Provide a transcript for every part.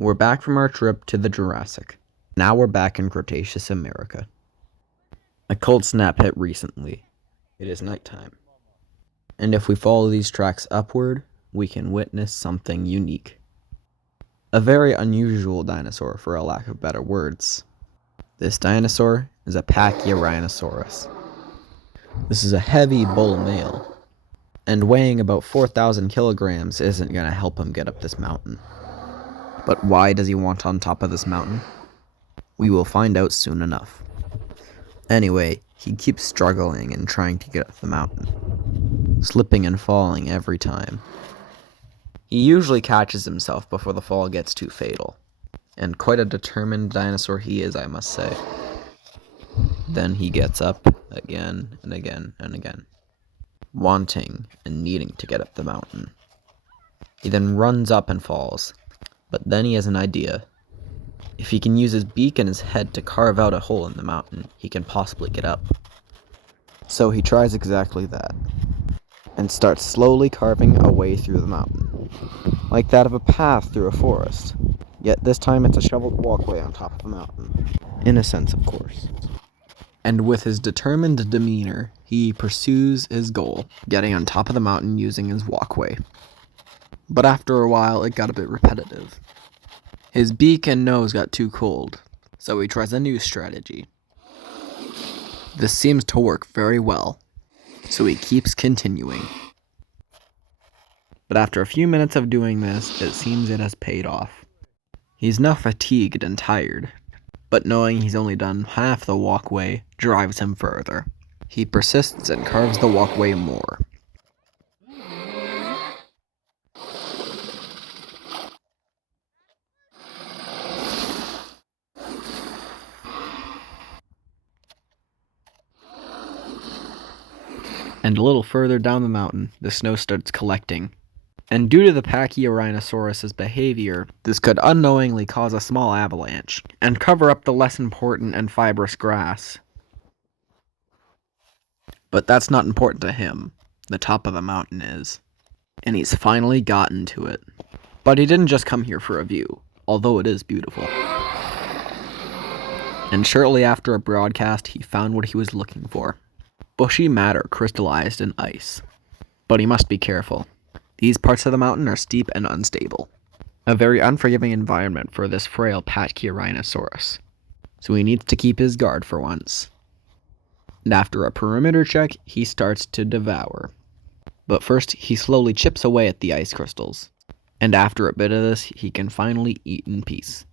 We're back from our trip to the Jurassic. Now we're back in Cretaceous America. A cold snap hit recently. It is nighttime. And if we follow these tracks upward, we can witness something unique. A very unusual dinosaur, for a lack of better words. This dinosaur is a Pachyrhinosaurus. This is a heavy bull male, and weighing about 4,000 kilograms isn't going to help him get up this mountain. But why does he want on top of this mountain? We will find out soon enough. Anyway, he keeps struggling and trying to get up the mountain, slipping and falling every time. He usually catches himself before the fall gets too fatal, and quite a determined dinosaur he is, I must say. Then he gets up again and again and again, wanting and needing to get up the mountain. He then runs up and falls, but then he has an idea. If he can use his beak and his head to carve out a hole in the mountain, he can possibly get up. So he tries exactly that, and starts slowly carving a way through the mountain, like that of a path through a forest. Yet this time it's a shoveled walkway on top of the mountain. In a sense, of course. And with his determined demeanor, he pursues his goal, getting on top of the mountain using his walkway. But after a while, it got a bit repetitive. His beak and nose got too cold, so he tries a new strategy. This seems to work very well, so he keeps continuing. But after a few minutes of doing this, it seems it has paid off. He's now fatigued and tired, but knowing he's only done half the walkway drives him further. He persists and carves the walkway more. And a little further down the mountain, the snow starts collecting. And due to the Pachyrhinosaurus' behavior, this could unknowingly cause a small avalanche, and cover up the less important and fibrous grass. But that's not important to him. The top of the mountain is. And he's finally gotten to it. But he didn't just come here for a view, although it is beautiful. And shortly after a broadcast, he found what he was looking for. Bushy matter crystallized in ice. But he must be careful. These parts of the mountain are steep and unstable. A very unforgiving environment for this frail Pachyrhinosaurus. So he needs to keep his guard for once. And after a perimeter check, he starts to devour. But first, he slowly chips away at the ice crystals. And after a bit of this, he can finally eat in peace.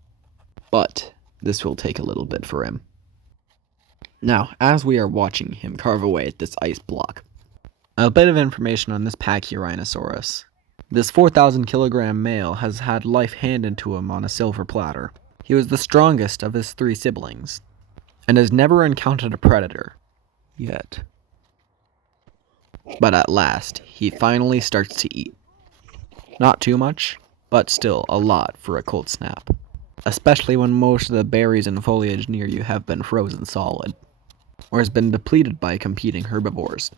But this will take a little bit for him. Now, as we are watching him carve away at this ice block, a bit of information on this Pachyrhinosaurus. This 4,000 kilogram male has had life handed to him on a silver platter. He was the strongest of his 3 siblings, and has never encountered a predator, yet. But at last, he finally starts to eat. Not too much, but still a lot for a cold snap, especially when most of the berries and foliage near you have been frozen solid, or has been depleted by competing herbivores.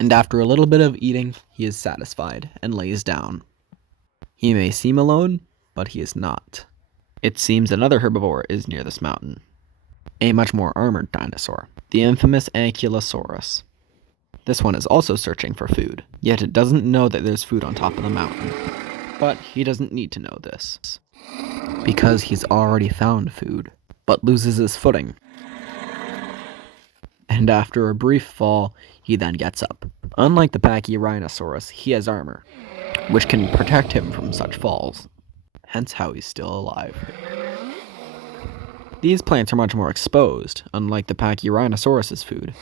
And after a little bit of eating, he is satisfied and lays down. He may seem alone, but he is not. It seems another herbivore is near this mountain. A much more armored dinosaur, the infamous Ankylosaurus. This one is also searching for food, yet it doesn't know that there's food on top of the mountain. But he doesn't need to know this, because he's already found food, but loses his footing. And after a brief fall, he then gets up. Unlike the Pachyrhinosaurus, he has armor, which can protect him from such falls, hence how he's still alive. These plants are much more exposed, unlike the Pachyrhinosaurus' food.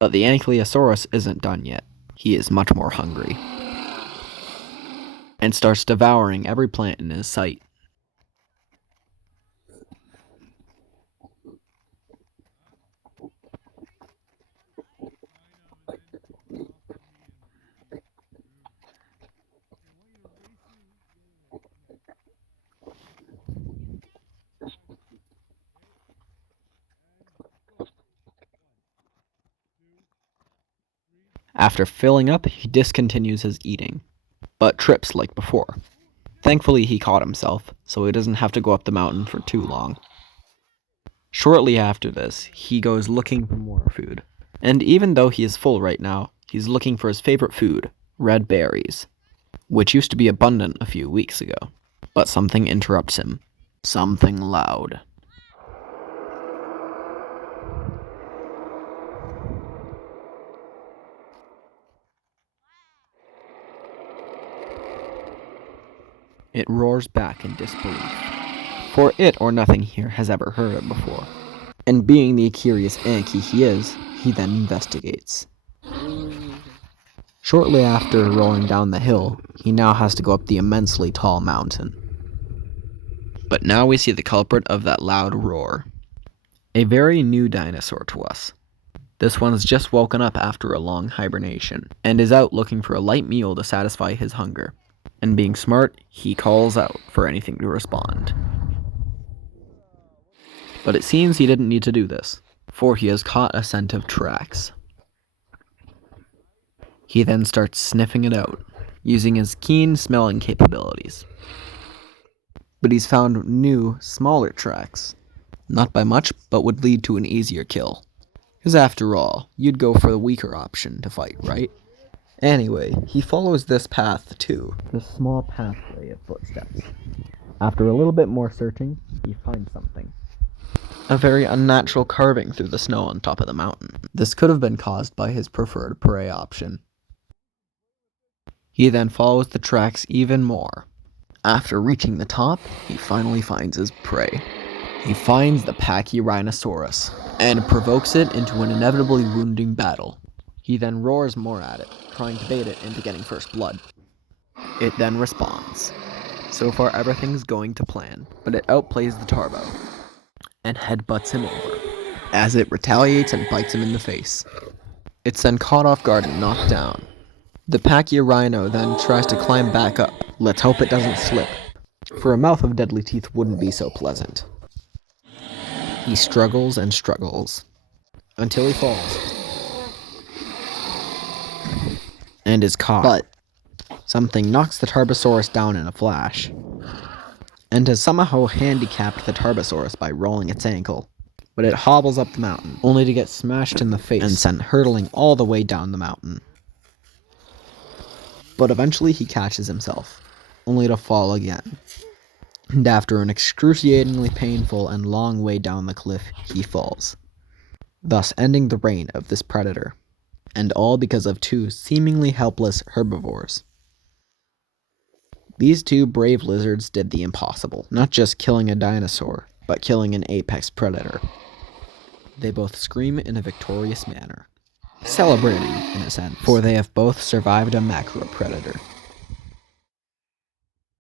But the Ankylosaurus isn't done yet. He is much more hungry, and starts devouring every plant in his sight. After filling up, he discontinues his eating, but trips like before. Thankfully, he caught himself, so he doesn't have to go up the mountain for too long. Shortly after this, he goes looking for more food. And even though he is full right now, he's looking for his favorite food, red berries, which used to be abundant a few weeks ago. But something interrupts him. Something loud. It roars back in disbelief, for it or nothing here has ever heard it before. And being the curious Yankee he is, he then investigates. Shortly after rolling down the hill, he now has to go up the immensely tall mountain. But now we see the culprit of that loud roar. A very new dinosaur to us. This one's just woken up after a long hibernation, and is out looking for a light meal to satisfy his hunger. And being smart, he calls out for anything to respond. But it seems he didn't need to do this, for he has caught a scent of tracks. He then starts sniffing it out, using his keen smelling capabilities. But he's found new, smaller tracks. Not by much, but would lead to an easier kill. Because after all, you'd go for the weaker option to fight, right? Anyway, he follows this path too, this small pathway of footsteps. After a little bit more searching, he finds something. A very unnatural carving through the snow on top of the mountain. This could have been caused by his preferred prey option. He then follows the tracks even more. After reaching the top, he finally finds his prey. He finds the Pachyrhinosaurus, and provokes it into an inevitably wounding battle. He then roars more at it, trying to bait it into getting first blood. It then responds. So far everything's going to plan, but it outplays the Tarbo, and headbutts him over, as it retaliates and bites him in the face. It's then caught off guard and knocked down. The Pachyrhino then tries to climb back up. Let's hope it doesn't slip, for a mouth of deadly teeth wouldn't be so pleasant. He struggles and struggles, until he falls, and is caught. But something knocks the Tarbosaurus down in a flash, and has somehow handicapped the Tarbosaurus by rolling its ankle. But it hobbles up the mountain, only to get smashed in the face and sent hurtling all the way down the mountain. But eventually he catches himself, only to fall again. And after an excruciatingly painful and long way down the cliff, he falls, thus ending the reign of this predator. And all because of two seemingly helpless herbivores. These two brave lizards did the impossible, not just killing a dinosaur, but killing an apex predator. They both scream in a victorious manner, celebrating in a sense, for they have both survived a macro predator.